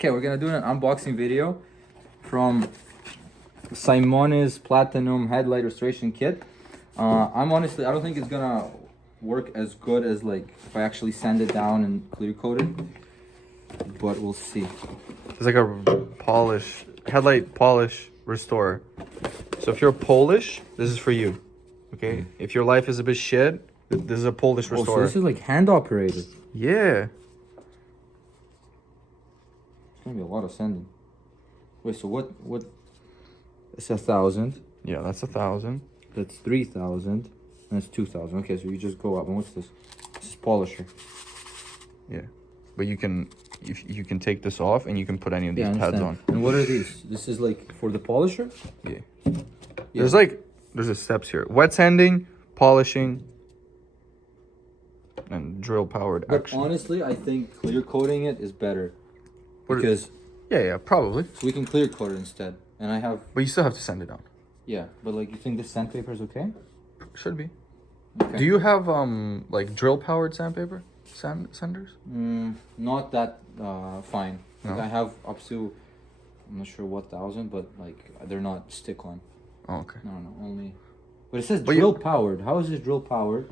Okay, we're gonna do an unboxing video from Simone's Platinum Headlight Restoration Kit. I don't think it's gonna work as good as like if I actually sand it down and clear coat it, but we'll see. It's like a headlight polish restorer. So if you're Polish, this is for you. Okay? If your life is a bit shit, this is a Polish restorer. So this is like hand operated. Yeah. It's gonna be a lot of sanding. Wait, so what? It's 1,000. Yeah, that's 1,000. That's 3,000. And that's 2,000. Okay, so you just go up. And what's this? This is polisher. Yeah, but you can take this off and you can put any of these pads on. And what are these? This is like for the polisher? Yeah. There's a steps here: wet sanding, polishing, and drill powered action. But honestly, I think clear coating it is better. Because yeah, probably. So we can clear coat it instead. And I have. But you still have to sand it down. Yeah, but like, you think this sandpaper is okay? Should be. Okay. Do you have like drill powered sandpaper? Sanders? Not that fine. No? Like I have up to, I'm not sure what thousand, but like they're not stick on. Oh, okay. No, only. But it says drill powered. How is this drill powered?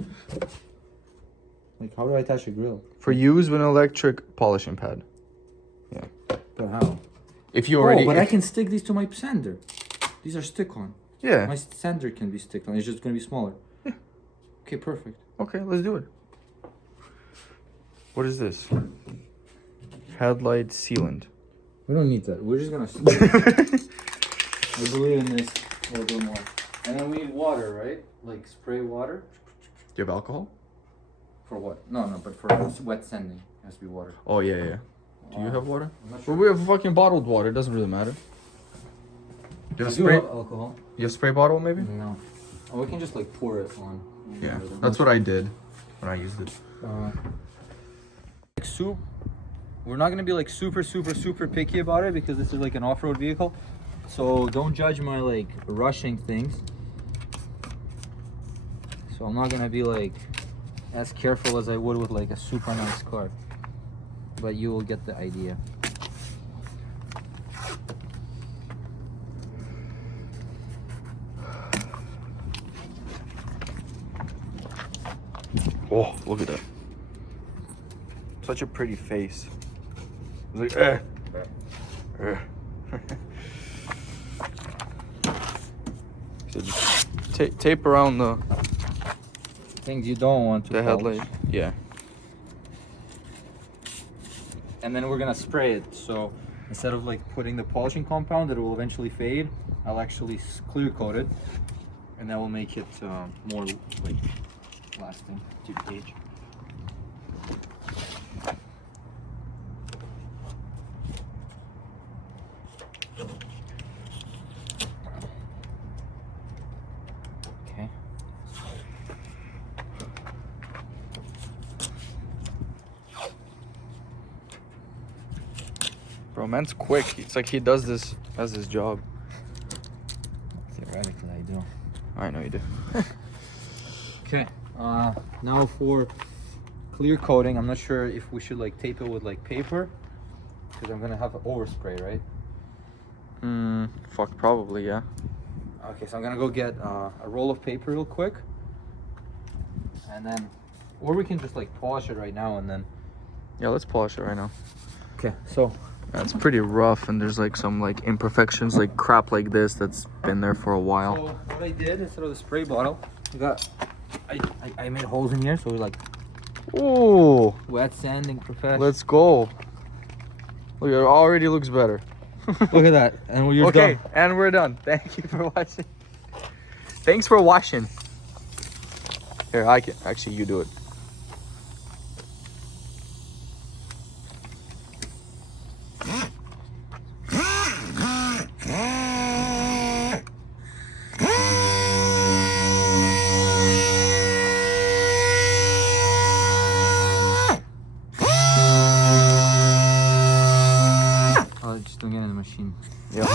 Like, how do I attach a grill? For use with an electric polishing pad. Yeah. But how? If you already. Oh, but I can stick these to my sander. These are stick on. Yeah. My sander can be stick on. It's just gonna be smaller. Yeah. Okay, perfect. Okay, let's do it. What is this? Headlight sealant. We don't need that. We're just gonna. I believe in this a little bit more. And then we need water, right? Like spray water. Do you have alcohol? For what? No, but for wet sanding, it has to be water. Oh yeah. Do you have water? I'm not sure. Well, we have fucking bottled water. It doesn't really matter. Do you have Do spray? have alcohol? You have spray bottle maybe? No. Oh, we can just like pour it on. Yeah, that's what I did when I used it. Like soup. We're not gonna be like super picky about it because this is like an off-road vehicle. So don't judge my like rushing things. So I'm not gonna be like as careful as I would with like a super nice car. But you will get the idea. Oh, look at that. Such a pretty face. It's like, So just tape around the Things you don't want to headlight. Yeah. And then we're gonna spray it. So instead of like putting the polishing compound that will eventually fade, I'll actually clear coat it, and that will make it more like lasting to the age. Okay. Bro, man's quick. It's like he does this as his job. Theoretically, I do. I know you do. Okay. Now for clear coating, I'm not sure if we should like tape it with like paper, because I'm gonna have an overspray, right? Fuck, probably, yeah. Okay, so I'm gonna go get a roll of paper real quick, and then, or we can just like polish it right now and then. Yeah, let's polish it right now. Okay, so It's pretty rough, and there's like some like imperfections, like crap like this that's been there for a while. So what I did instead of the spray bottle, I made holes in here, so we're like Ooh, wet sanding professional. let's go. Look, it already looks better. Look at that, and you're Okay, done. and we're done. Thank you for watching. Thanks for watching. Here, I can actually, you do it. Oh, just doing it in the machine. Yeah.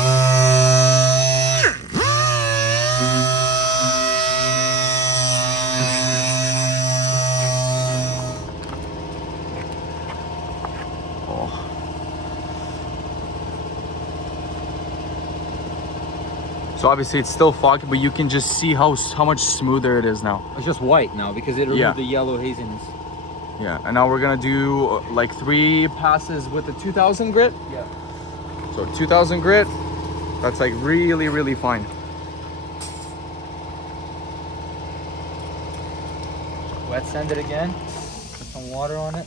So obviously it's still foggy, but you can just see how much smoother it is now. It's just white now because it removed Yeah. the yellow haziness. Yeah, and now we're gonna do like 3 passes with the 2000 grit. Yeah. So 2000 grit, that's like really, really fine. Wet sand it again. Put some water on it.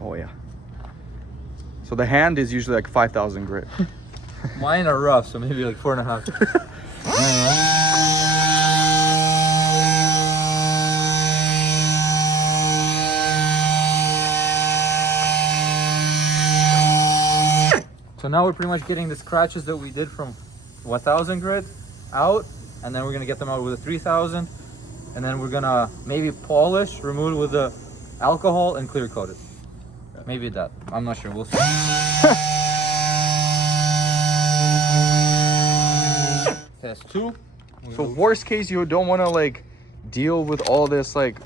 Oh yeah. So the hand is usually like 5000 grit. Mine are rough, so maybe like 4.5. So now we're pretty much getting the scratches that we did from 1000 grit out, and then we're gonna get them out with a 3000, and then we're gonna maybe polish, remove it with the alcohol, and clear coat it. Maybe that. I'm not sure. We'll see. Test 2. So worst case, you don't want to like deal with all this like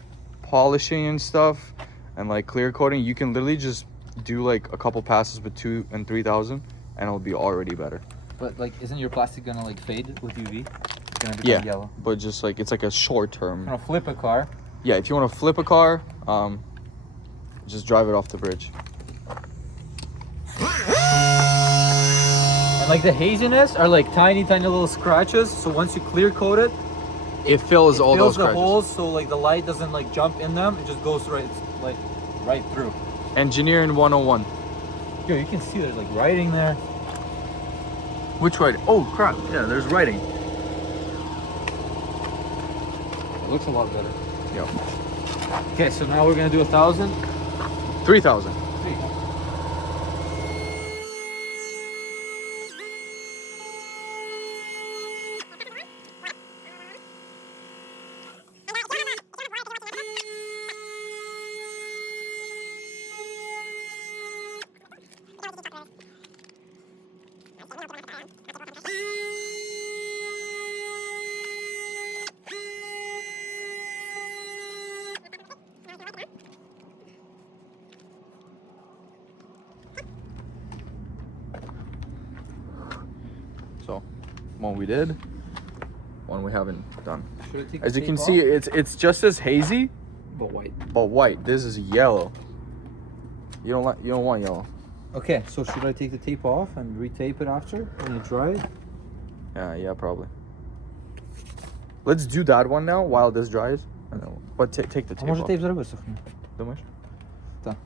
polishing and stuff and like clear coating. You can literally just do like a couple passes with 2 and 3000 and it'll be already better. But like, isn't your plastic gonna like fade with UV? It's gonna become Yeah, yellow. but just like it's like a short term. I'm gonna flip a car. Yeah, if you want to flip a car, just drive it off the bridge. And like the haziness are like tiny little scratches. So once you clear coat it, It fills all fills those the scratches. holes, so like the light doesn't like jump in them. It just goes right through. Engineering 101. Yo, you can see there's like writing there. Which writing? Oh crap! Yeah, there's writing. It looks a lot better. Yep. Okay, so now we're gonna do 1000. 3000. So, one we did, one we haven't done. Should I take As the you can tape see, off? it's just as hazy, But white. but white. This is yellow. You don't want yellow. Okay, so should I take the tape off and retape it after when it dries? Yeah, probably. Let's do that one now while this dries. And then, but take the А tape може off. тейп зараз висохне? Думаєш? Так.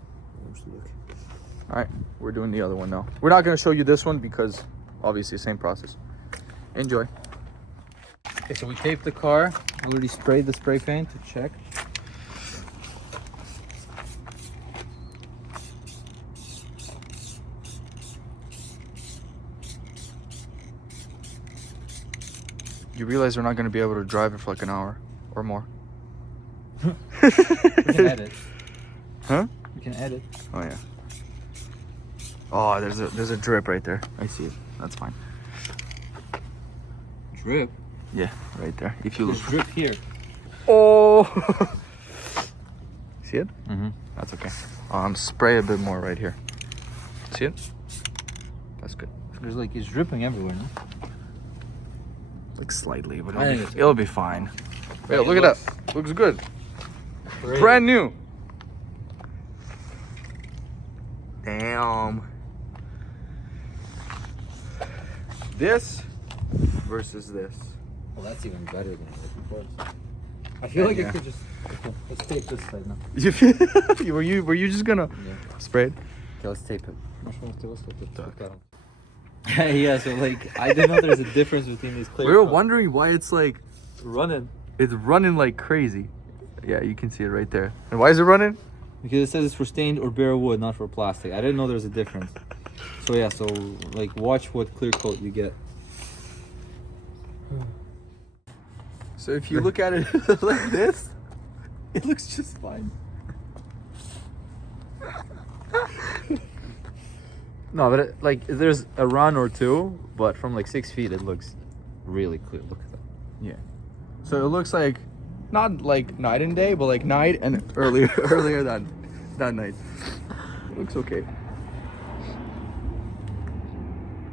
All right, we're doing the other one now. We're not gonna show you this one because obviously same process. Enjoy. Okay, so we taped the car. We already sprayed the spray paint to check. You realize we're not gonna be able to drive it for like an hour or more. We can edit. Huh? We can edit. Oh yeah. Oh, there's a drip right there. I see it. That's fine. Drip? Yeah, right there. If you look. There's drip here. Oh. See it? Mm-hmm. That's okay. Spray a bit more right here. See it? That's good. There's like, it's dripping everywhere, no? Like slightly, but I think it's it'll be fine. Yeah, It look at looks that. Looks good. great. Brand new. Damn. This versus this. Well, that's even better than it before. I feel like Yeah. it could just... Okay, let's tape this side now. were you just gonna Yeah. spray it? Okay, let's tape it. Yeah, so like, I didn't know there's a difference between these clear We were coats. wondering why it's like Running. it's running like crazy. Yeah, you can see it right there. And why is it running? Because it says it's for stained or bare wood, not for plastic. I didn't know there was a difference. So yeah, so like watch what clear coat you get. So if you look at it like this, it looks just fine. No, but it, like there's a run or two, but from like 6 feet it looks really clear. Look at that. Yeah. So it looks like not like night and day, but like night and earlier that night. It looks okay.